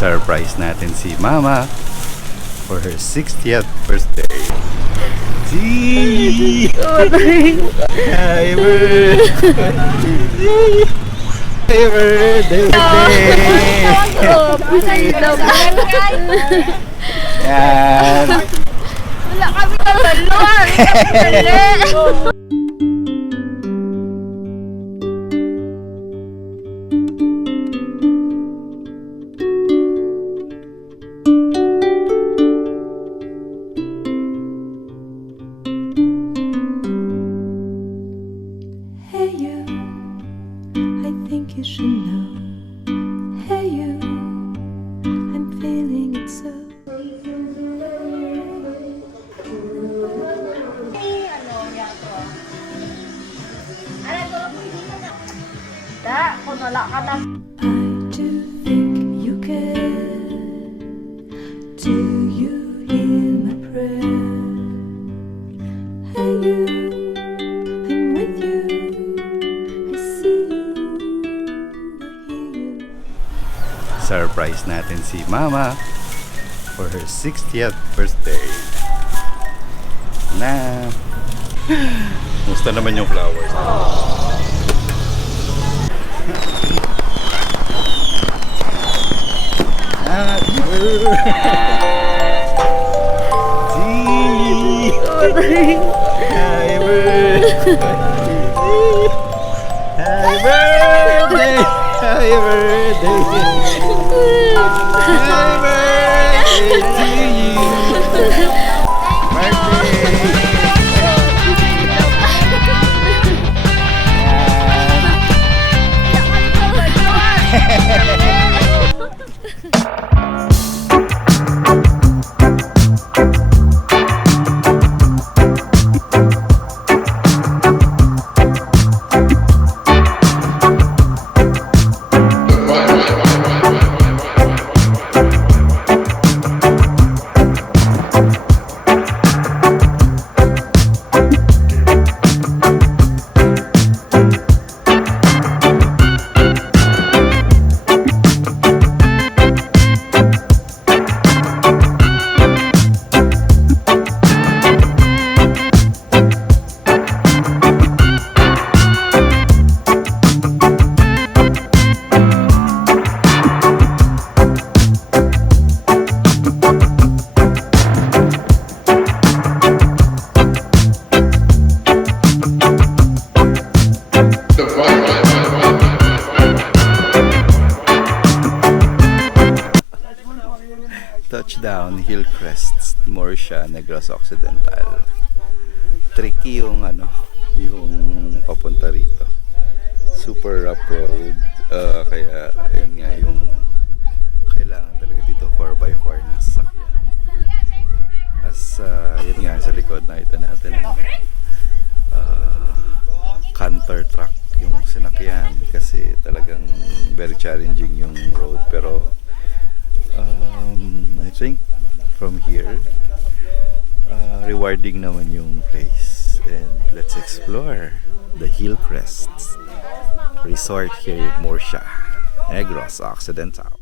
Surprise natin si Mama for her 60th birthday. Happy birthday! Happy birthday! Yan! Wala kami ng dalawa! Hey you, I think you should know. Hey you, I'm feeling it so. I do think you care. Do you hear my prayer? Hey you, I'm with you. I see you, I hear you. Surprise natin si Mama for her 60th birthday. Na! Musta naman yung flowers? Touchdown, Hillcrest, Morsha, Negros Occidental. Tricky yung yung papunta rito. Super rough road. Kaya yun nga yung kailangan talaga dito 4x4 na sasakyan. As yun nga sa likod nakita natin canter truck yung sinakyan kasi talagang very challenging yung road, pero I think from here rewarding naman yung place, and let's explore the Hillcrest Resort here in Morsha, Negros Occidental.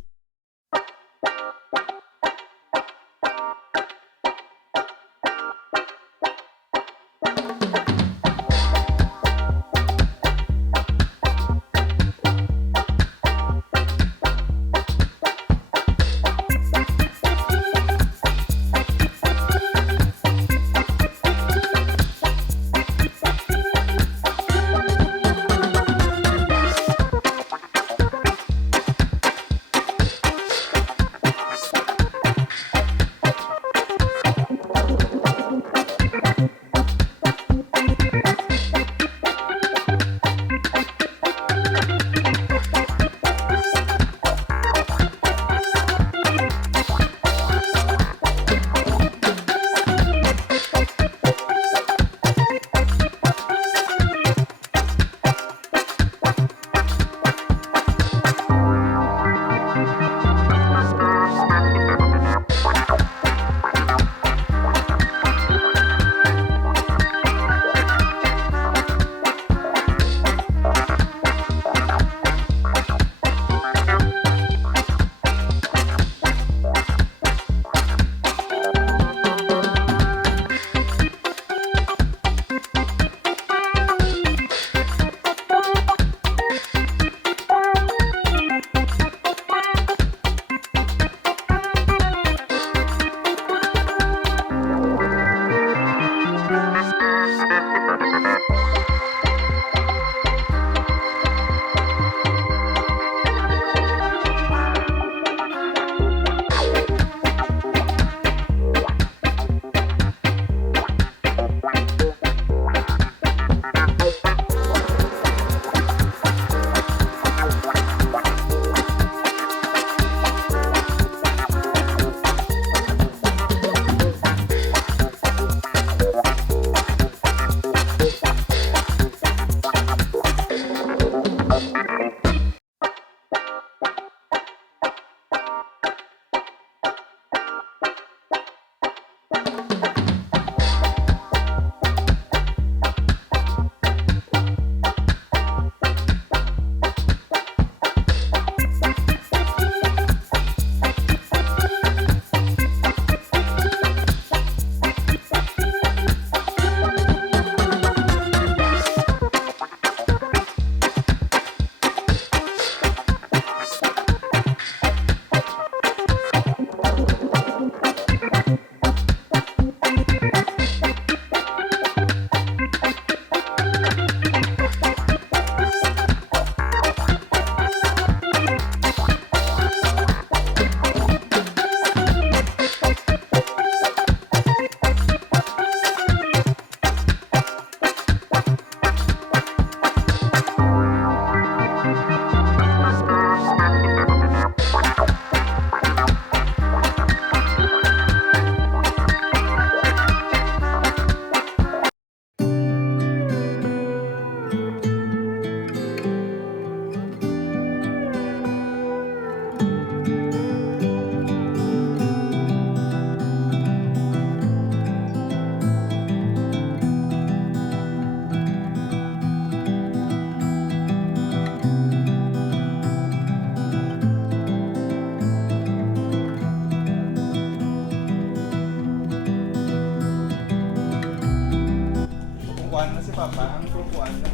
One na si Papa, ang group 1 na.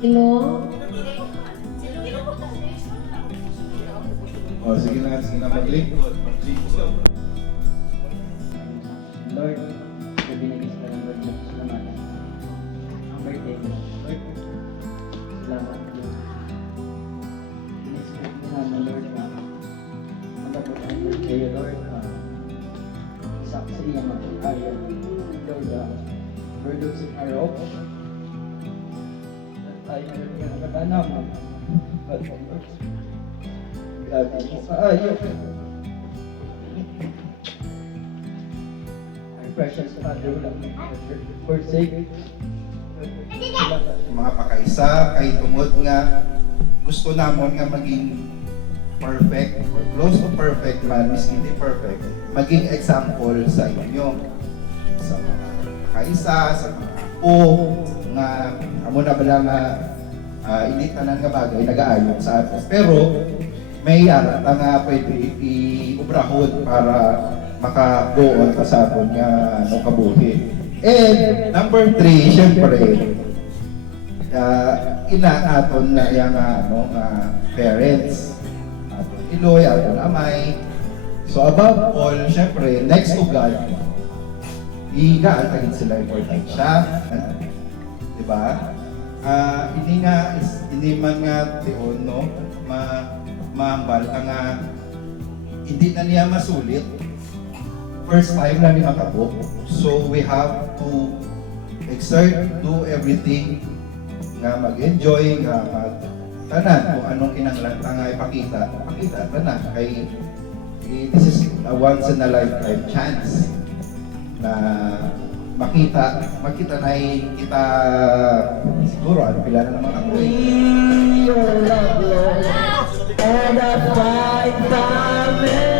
Hello? Oh, sige na mag-lingkod. Lord, sa binigis ka ng Lord, salamat. Ang birthday mo, Lord, salamat po. Inisip mo na, Lord, na matapos ang birthday, Lord, saksi ang ayaw. Lord, for those in our hope, at tayo na rin ang nagkatanam, but of course, grabe mo sa ayaw. Precious Father, forsake. Mga pakaisa, kay tungod nga gusto namon nga maging perfect or close to perfect man, miski hindi perfect, maging example sa inyo. Sa mga pakaisa, sa mga apo, nga amo na bala nga hindi tanan nga bagay nag-aayon sa atos. Pero may yara nga pwede i-ubrahon para maka-go-on pa sa aton nga kabuhi. And number 3, syempre, ina aton na yung parents, aton iloy, aton amay. So above all, syempre, next to God, igaantagin sila important siya. Diba? Hindi man nga tiyon, no? Mahambal nga hindi na niya masulit. First time na ni makabuk. So we have to exert, do everything nga mag-enjoy, nga mag-tanan kung anong kinanglantan nga ipakita. Pakita, tanan. Kay this is a once in a lifetime chance na makita na kita siguro ano pila na naman ako Your love, Lord, and a fine family.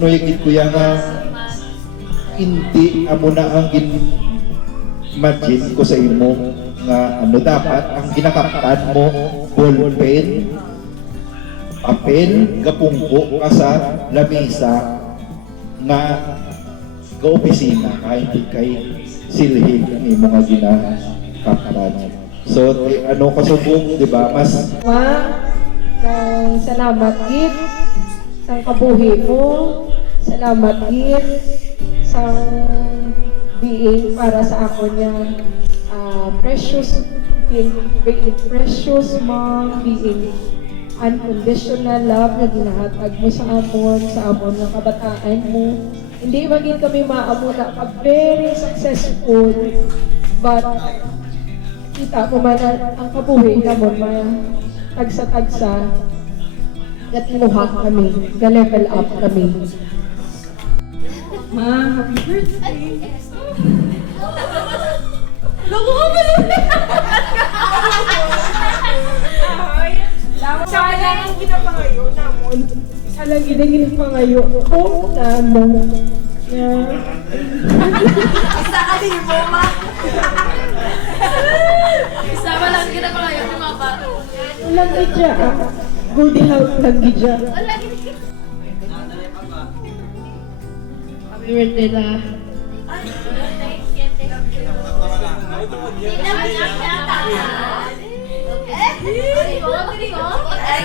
noyagid kuya nga hindi amo na ang imagine ko sa imo nga ano dapat ang ginakaptan mo ballpen, papel, gapungko ka sa lamesa nga ga-opisina kahit kay silhig ang imo nga ginakaptan. So ano kasubok, di ba? Mas Nang salamat gid sa kabuhi mo, salamat gid sa being para sa ako niya precious, being precious mom, being unconditional love na ginahatag mo sa amon nga kabataan mo. Hindi maging kami maamo na very successful, but kita mo man ang kabuhi namon tagsa-tagsa at inuha kami, ga-level up kami. Ma, happy birthday! Naku, isa lang ang ginapangayo namon. Isa lang ginapangayo ko namon. Isa ka din mo, ma. Isa ba lang ginapangayo ng mga bata? Walang gidya, Goldie House lang gidya. Happy birthday na.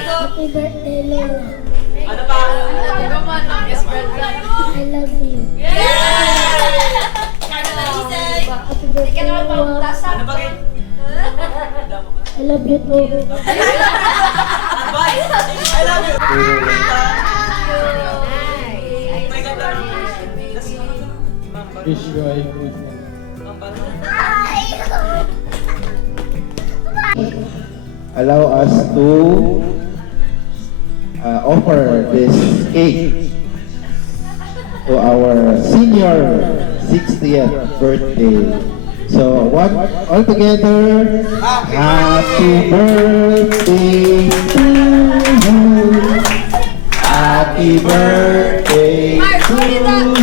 Happy birthday, Lola. Ano ba? Ano ba? Best friend lang. I love you. Happy birthday, Lola. I love you too. Wish you a good allow us to offer this cake to our senior 60th birthday. So all together, happy birthday to you. Happy birthday to you.